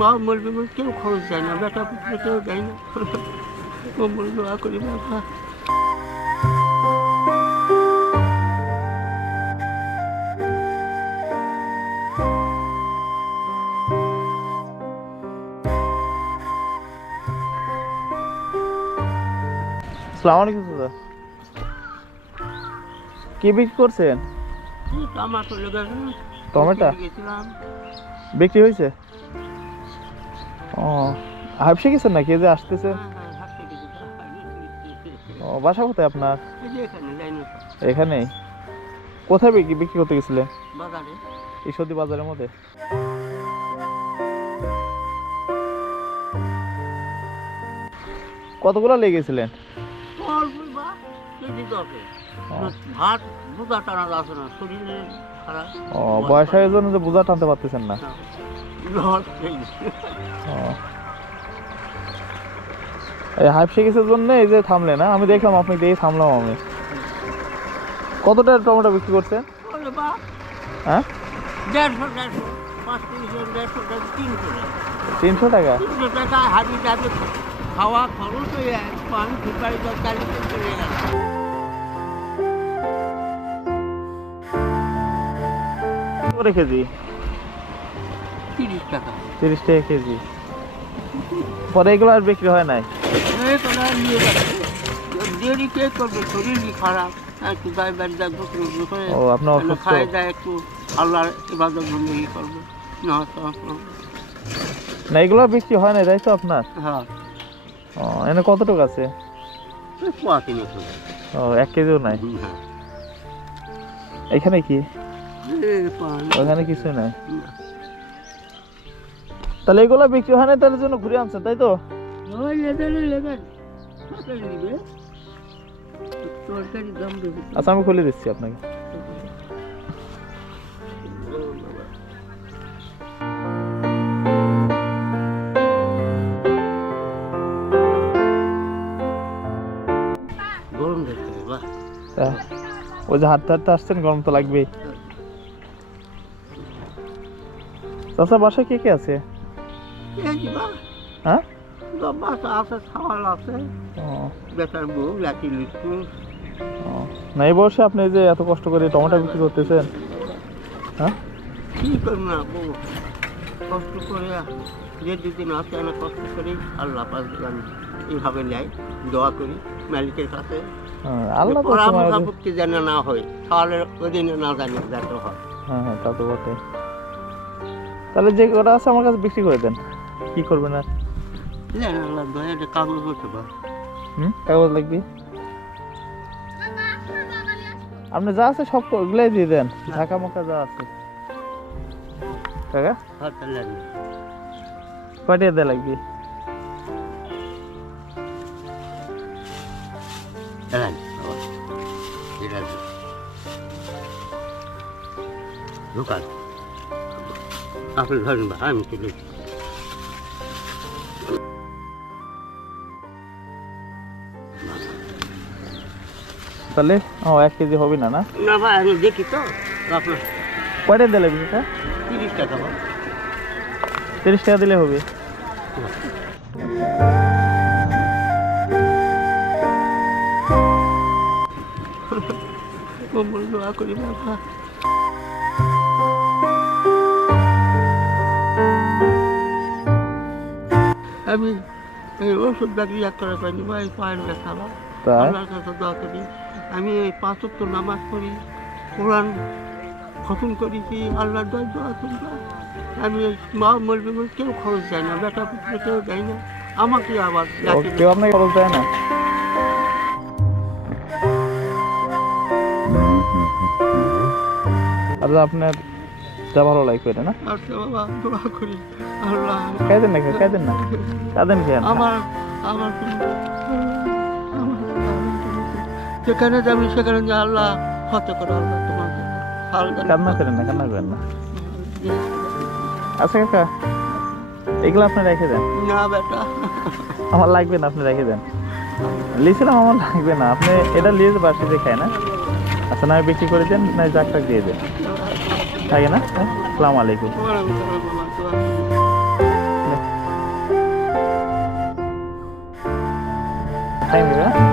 মা বলবে কেউ খরচ যায় না, বেটা পুত্র কেউ দেয় না। কম্বল দোয়া করি বাবা। আসসালামু আলাইকুম দাদা, কি বিক্রি করছেন? টমাটো লেগেছে, টমেটো গেছিলাম। বিক্রি হয়েছে? ও হাফসে গেছেন নাকি, যে আসতেছেন? ও বাসা কোথায় আপনার? এখানেই। কোথায় বিক্রি বিক্রি করতে গেছিলেন? বাজারে, ঈশ্বরদী বাজারের মধ্যে। কতগুলো লেগেছিলেন? ভাত বোঝা টানা যাচ্ছে না, শরীরে খারাপ। ও বয়স হয়ে জন্য যে বোঝা টানতে পারতেছেন না। এই হাফসে গেছের জন্য এই যে থামলেন না, আমি দেখলাম আপনি দেখে থামলাম আমি। কত টাকা টমেটো বিক্রি করছেন? হ্যাঁ 300 টাকা। হাবি যাবে খাওয়া খরচ হয়ে আমি ফিরবাড়ি চলে গেল। করে কেজি? 30 টাকা। 30 টাকা কেজি। পরে এগুলো আর বিক্রি হয় নাই? দেরি কে করবে, শরীরই খারাপ। একটু গায়ে বাড়ি দেখবো, ও আপনার অসুস্থ? খাই যায় একটু আল্লাহর ইবাদত বন্দেগী করবো না তো। না এগুলো বিক্রি হয় না তাই তো আপনার? হ্যাঁ। ও এনে কতটুকু আছে? ও 1 কেজিও নাই? এখানে কি? ওখানে কিছু নাই। তাহলে এগুলো বিক্রি হয় না, তার জন্য ঘুরে আনছেন তাই তো? আচ্ছা আমি খুলে দিচ্ছি আপনাকে। গরম দেখতে ওই যে হাঁটতে হাঁটতে আসছেন, গরম তো লাগবেই। চাচা বাসায় কে কে আছে? হ্যাঁ বাচ্চা আছে, ছাওয়াল আছে, বেটার বউ, লাঠি লিখু। না এই বয়সে আপনি যে এত কষ্ট করে টমেটো বিক্রি করতেছেন, হ্যাঁ কি করবো না বউ, কষ্ট করে যে দুদিন আছে না, কষ্ট করি আল্লাহ পাক আমি এইভাবে নেয়, দোয়া করি মালিকের কাছে। আল্লাহ তো পরামর্শ যেন না হয়, তাহলে ওই দিনে না জানি যাতে হয়। হ্যাঁ হ্যাঁ তা তো বটে। তাহলে যে কটা আছে আমার কাছে বিক্রি করে দেন। কি করবেন আর? আল্লাহ দয়া, কাগজ করতে পার। কাগজ লাগবে? আপনি যা আছে সব ওগুলাই দিয়ে দেন, ঢাকা মকা যা আছে। কাকা কয়টা দেওয়া লাগবে? দোকান আপনি ধরেন ভাই, আমি চলে তাহলে 1 কেজি হবে না? না না ভাই, আমি দেখি তো আপনার। কয়টা দিলে বিষয়টা? 30 টাকা। 30 টাকা দিলে হবে। কম্বল দোয়া করি বাবা। আমি এই ওষুধ ব্যাগি এক করে পাইনি ভাই, পায়ের ব্যথা। আল্লাহর কাছে দোয়া করি। আমি এই 5 ওয়াক্ত নামাজ পড়ি, কোরআন খতম করেছি, আল্লাহর দোয়া করি। আমি মা বলবে কেউ খরচ যায় না, বেটা পুত্র কেউ দেয় না আমাকে, আবার কেউ আপনাকে খরচ দেয় না? আচ্ছা আপনার যা ভালো লাগবে এটা না? আচ্ছা বাবা, দোয়া করি আল্লাহ। খাইতেন না, খাইতেন না, কাঁদেন খেয়ে। আমার যেখানে যাবি সেখানে যে আল্লাহ হতে করো, আল্লাহ তোমাকে কান্না করেন না, কান্না করেন না। আচ্ছা কাকা এগুলো আপনি রেখে দেন। না বেটা, আমার লাগবে না, আপনি রেখে দেন। লিখছিলাম আমার লাগবে না, আপনি এটা নিয়ে বাড়িতে খায় না। আচ্ছা না বিক্রি করে দেন, না যাক টাক দিয়ে দেন, থাকে না? আসসালামু আলাইকুম। Thank you.